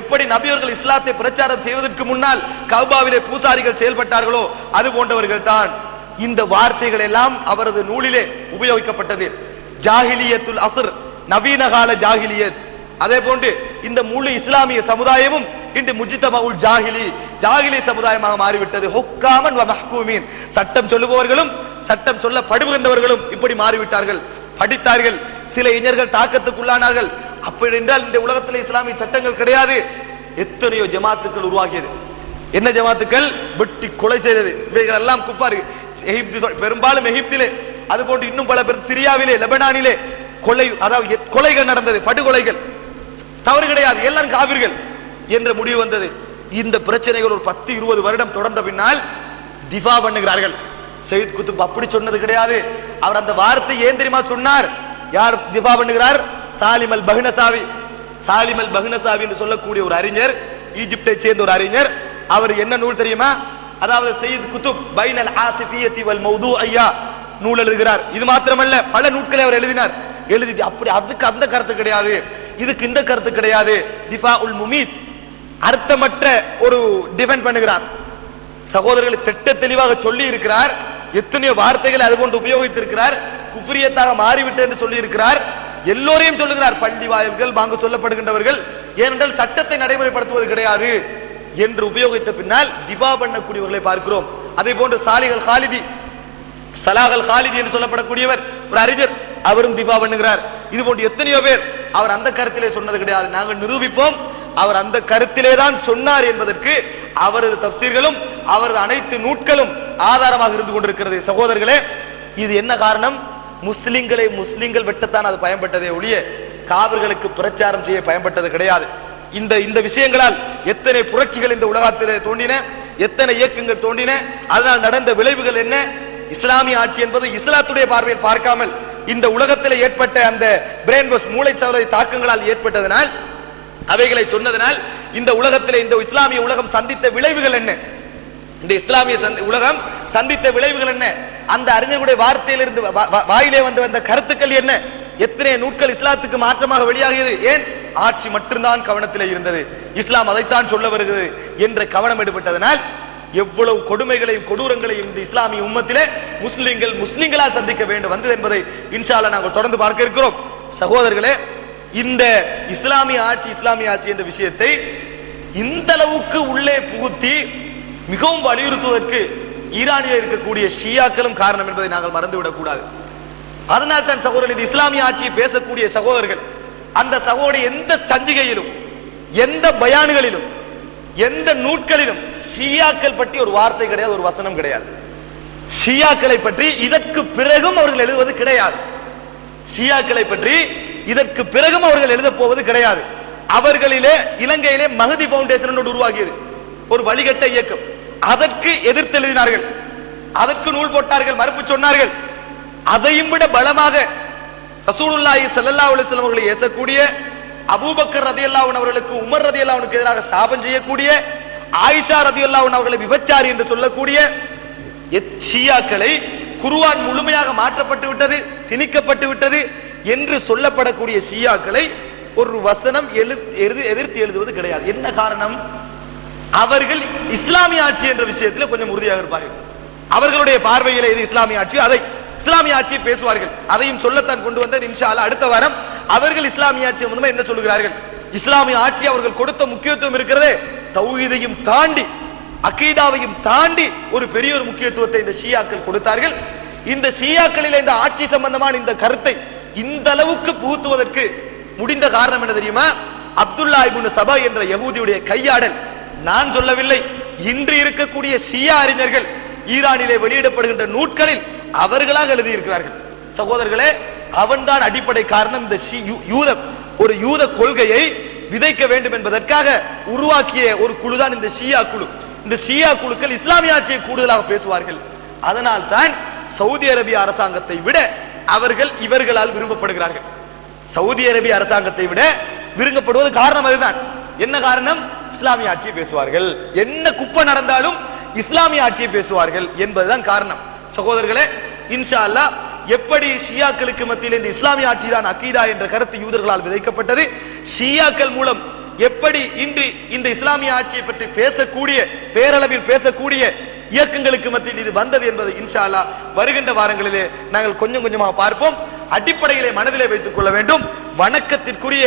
எப்படி நபியவர்கள் இஸ்லாத்தை பிரச்சாரம் செய்வதற்கு முன்னால் கஅபாவிலே பூசாரிகள் செயல்பட்டார்களோ அது போன்றவர்கள் தான். இந்த வார்த்தைகள் எல்லாம் அவரது நூலிலே உபயோகிக்கப்பட்டது. ஜாஹிலியத்துல் அஸ்ர், நவீன கால ஜாஹிலியத். அதே போன்று இந்த முழு இஸ்லாமிய சமுதாயமும் இன்று முஜ்தமஉல் ஜாஹிலி சமுதாயமாக மாறிவிட்டது. ஹுக்காமன் வ மஹ்கூமீன், சட்டம் சொல்லுபவர்களும் சட்டம் சொல்லப்படுகின்றவர்களும் இப்படி மாறிவிட்டார்கள். படித்தார்கள், சில இளைஞர்கள் தாக்கத்துக்குள்ளானார்கள். அப்படி என்றால் இந்த உலகத்தில் இஸ்லாமிய சட்டங்கள் கிடையாது. எத்தனையோ ஜமாத்துக்கள் உருவாகியது. என்ன ஜமாத்துக்கள்? வெட்டி கொலை செய்தது. இவைகள் எல்லாம் குஃபார். பெரும்பாலும் எகிப்திலே, அது போன்று இன்னும் பல பேர் சிரியாவிலே, லெபனானிலே கொலை, அதாவது கொலைகள் நடந்தது, படுகொலைகள். தவறு கிடையாது, எல்லாம் காவிர்கள் என்ற முடிவு வந்தது. இந்த பிரச்சனைகள் ஒரு 10-20 வருடம் தொடர்ந்த பின்னால் திஃபா பண்ணுகிறார்கள். சையத் குத்துப் அப்படி சொன்னது கிடையாது. அவர் அந்த வார்த்தை ஏன் தெரியுமா சொன்னார்? யார் திஃபா பண்ணுகிறார்? சாலிம் அல் பஹ்னசாவி. சாலிம் அல் பஹ்னசாவி என்று சொல்லக்கூடிய ஒரு அறிஞர், ஈஜிப்தை சேர்ந்த ஒரு அறிஞர். அவர் என்ன நூல் தெரியுமா? அதாவது சையத் குத்துப் பைனல் ஆசிஃபியத்தி வல் மௌதுஅய்யா நூல் எழுதுகிறார். இது மாத்திரமல்ல, பல நூல்களை அவர் எழுதினார். எழுதிட்டு அப்படி அதுக்கு அந்த கருத்து கிடையாது, இதுக்கு இந்த கருத்து கிடையாது, திஃபா உல் முமீத், அர்த்தமற்ற ஒரு டிஃபெண்ட் பண்ணுகிறார். சகோதரர்கள் திட்ட தெளிவாக சொல்லி இருக்கிறார். எத்தனையோ வார்த்தைகளை அது போன்று உபயோகித்திருக்கிறார். குஃப்ரியத்தாக மாறிவிட்டு என்று சொல்லி இருக்கிறார். எல்லோரையும் சொல்லுகிறார், பள்ளி வாயில்கள் வாங்க சொல்லப்படுகின்றவர்கள், ஏனென்றால் சட்டத்தை நடைமுறைப்படுத்துவது கிடையாது என்று உபயோகித்த பின்னால் திபா பண்ணக்கூடியவர்களை பார்க்கிறோம். அதே போன்று சாலிகள் காலிதி, சலாகல் காலிதி என்று சொல்லப்படக்கூடியவர் ஒரு அறிஞர், அவரும் திபா பண்ணுகிறார். இது போன்று எத்தனையோ பேர். அவர் அந்த கருத்திலே சொன்னது கிடையாது, நாங்கள் நிரூபிப்போம் அவர் அந்த கருத்திலே தான் சொன்னார் என்பதற்கு அவரது தஃசீர்களும் அவரது அனைத்து நூட்களும் ஆதாரமாக இருந்து கொண்டிருக்கிறது. சகோதரர்களே, இது என்ன காரணம்? முஸ்லிம்கள் வெட்டத்தான் அது பயன்பட்டதே ஒழிய காவிர்களுக்கு பிரச்சாரம் செய்ய பயன்பட்டது கிடையாது. இந்த விஷயங்களால் எத்தனை புரட்சிகள் இந்த உலகத்திலே தோன்றின, எத்தனை இயக்கங்கள் தோன்றின, அதனால் நடந்த விளைவுகள் என்ன? இஸ்லாமிய ஆட்சி என்பது இஸ்லாத்துடைய பார்வையில் பார்க்காமல் இந்த உலகத்தில் ஏற்பட்ட அந்த பிரெயின் வாஷ், மூளை சவலை தாக்கங்களால் ஏற்பட்டதனால், அவைகளை சொன்னதனால் இந்த உலகத்தில் இந்த இஸ்லாமிய உலகம் சந்தித்த விளைவுகள் என்ன? இந்த இஸ்லாமிய உலகம் சந்தித்த விளைவுகள் என்ன? அந்த அறிஞர்களுடைய வார்த்தையிலிருந்து வாயிலே வந்த கருத்துக்கள் என்ன? எத்தனை நூட்கள் இஸ்லாத்துக்கு மாற்றமாக வெளியாகியது? ஏன்? ஆட்சி மட்டும்தான் கவனத்தில் இருந்தது, இஸ்லாம் அதைத்தான் சொல்ல வருகிறது என்ற கவனம் எடுப்பட்டதனால் எவ்வளவு கொடுமைகளையும் கொடூரங்களையும் இந்த இஸ்லாமிய உம்மத்திலே முஸ்லிம்களால் சந்திக்க வேண்டும் வந்தது என்பதை இன்ஷா அல்லாஹ் நாங்கள் தொடர்ந்து பார்க்க இருக்கிறோம். சகோதரர்களே, இந்த இஸ்லாமிய ஆட்சி என்ற விஷயத்தை இந்த அளவுக்கு உள்ளே புகுத்தி மிகவும் வலியுறுத்துவதற்கு ஈரானில் இருக்கக்கூடிய ஷியாக்களும் காரணம் என்பதை நாங்கள் மறந்துவிடக் கூடாது. அதனால் தான் சகோதரர்கள், இந்த இஸ்லாமிய ஆட்சியை பேசக்கூடிய சகோதரர்கள் அந்த சகோதரி எந்த சஞ்சிகையிலும், எந்த பயான்களிலும், எந்த நூட்களிலும் ஷியாக்கள் பற்றி ஒரு வார்த்தை கிடையாது, ஒரு வசனம் கிடையாது. ஷியாக்களை பற்றி இதற்கு பிறகும் அவர்கள் எழுதுவது கிடையாது. ஷியாக்களை பற்றி இதற்கு பிறகும் அவர்கள் எழுத போவது கிடையாது. அவர்களிலே இலங்கையிலே மஹதி பவுண்டேஷன் உருவாகியது, ஒரு வழிகட்ட இயக்கம். அதற்கு எதிர்த்து எழுதினார்கள், அதற்கு நூல் போட்டார்கள், மறுப்பு சொன்னார்கள். அதையும் விட பலமாக ரசூலுல்லாஹி ஸல்லல்லாஹு அலைஹி வஸல்லம் அவர்களை ஏசக்கூடிய, அபூபக்கர் ரலியல்லாஹு அன்ஹு அவர்களுக்கு, உமர் ரலியல்லாஹு அன்ஹுக்கு எதிராக சாபம் செய்யக்கூடிய, ஆயிஷா ரலியல்லாஹு அன்ஹா அவர்களை விபச்சாரி என்று சொல்லக்கூடிய ஷியாக்களை குர்ஆன் முழுமையாக மாற்றப்பட்டு விட்டது, திணிக்கப்பட்டு விட்டது என்று சொல்லப்படக்கூடிய ஷியாக்களை ஒரு வசனம் எதிர்த்து எழுதுவது கிடையாது. என்ன காரணம்? அவர்கள் இஸ்லாமிய ஆட்சி என்ற விஷயத்தில் கொஞ்சம் உறுதியாக இருப்பார்கள். அவர்களுடைய பார்வையில் இது இஸ்லாமிய ஆட்சி, அதை இஸ்லாமிய ஆட்சியை பேசுவார்கள். அதையும் சொல்லத்தான் கொண்டு வந்த இன்ஷா அல்லாஹ் அடுத்த வாரம் அவர்கள் இஸ்லாமிய ஆட்சி மூலமா என்ன சொல்லுகிறார்கள்? இஸ்லாமிய ஆட்சி அவர்கள் கொடுத்த முக்கியத்துவம் இருக்கிறதே, தௌஹீதையும் தாண்டி, அகீதாவையும் தாண்டி ஒரு பெரிய ஒரு முக்கியத்துவத்தை இந்த ஷியாக்கள் கொடுத்தார்கள். இந்த ஷியாக்களில் இந்த ஆட்சி சம்பந்தமான இந்த கருத்தை இந்த அளவுக்கு புகுத்துவதற்கு முடிந்த காரணம் என்ன தெரியுமா? அப்துல்லா இப்னு சபா என்ற யகூதியுடைய கையாடல். நான் சொல்லவில்லை, இன்று இருக்கக்கூடிய ஷியா அறிஞர்கள் ஈரானிலே வெளியிடப்படுகின்ற நூட்களில் அவர்களாக எழுதியிருக்கிறார்கள். சகோதரர்களே, அவன்தான் அடிப்படை காரணம். இந்த ஒரு யூத கொள்கையை விதைக்க வேண்டும் என்பதற்காக உருவாக்கிய ஒரு குழுதான் இந்த ஷியா குழு. இந்த ஷியா குழுக்கள் இஸ்லாமிய ஆட்சியை கூடுதலாக பேசுவார்கள். அதனால் தான் சவுதி அரேபிய அரசாங்கத்தை விட அவர்கள் இவர்களால் விரும்பப்படுகிறார்கள். சவுதி அரேபிய அரசாங்கத்தை விட விரும்பப்படுவது காரணம் அதுதான். என்ன காரணம்? இஸ்லாமிய ஆட்சியை பேசுவார்கள், என்ன குப்பை நடந்தாலும் இஸ்லாமிய ஆட்சியை பேசுவார்கள் என்பதுதான் காரணம். சகோதரர்களே, இன்ஷா அல்லாஹ் எப்படி ஷியாக்களுக்கு மத்தியில் இந்த இஸ்லாமிய ஆட்சி தான் அகீதா என்ற கருத்து யூதர்களால் விதைக்கப்பட்டது, ஷியாக்கள் மூலம் எப்படி இன்று இந்த இஸ்லாமிய ஆட்சியை பற்றி பேசக்கூடிய பேரளவில் பேசக்கூடிய இயக்கங்களுக்கு மத்தியில் இது வந்தது என்பது இன்ஷா அல்லாஹ் வருகின்ற வாரங்களிலே நாங்கள் கொஞ்சம் கொஞ்சமாக பார்ப்போம். அடிப்படையிலே மனதிலே வைத்துக் கொள்ள வேண்டும், வணக்கத்திற்குரிய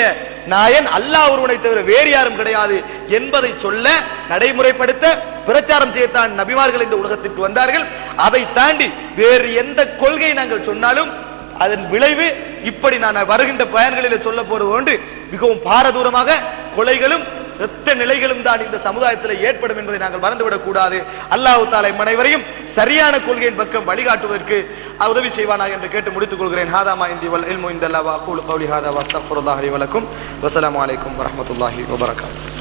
நாயன் அல்லாஹ் ஒருவனை தவிர வேறு யாரும் கிடையாது என்பதை சொல்ல, நடைமுறைப்படுத்த, பிரச்சாரம் செய்யத்தான் நபிமார்கள் இந்த உலகத்திற்கு வந்தார்கள். அதை தாண்டி வேறு எந்த கொள்கை நாங்கள் சொன்னாலும் அதன் விளைவு இப்படி நான் வருகின்ற பயன்களில் சொல்ல போறது ஒன்று மிகவும் பாரதூரமாக கொலைகளும் இரத்த நிலைகளும் தான் இந்த சமுதாயத்தில் ஏற்படும் என்பதை நாங்கள் மறந்துவிடக் கூடாது. அல்லாஹ் தஆலா அனைவரையும் சரியான கொள்கையின் பக்கம் வழிகாட்டுவதற்கு உதவி செய்வானாக என்று கேட்டு முடித்துக் கொள்கிறேன். ஹாதா மா இன்தி வல் இல்மு இன்தல்லாஹ் வ அகூலு கௌலி ஹாதா வ அஸ்தக்ஃபிருல்லாஹ் லி வ லக்கும். வஸ்ஸலாமு அலைக்கும் வரஹ்மத்துல்லாஹி வ பரகாத்துஹு.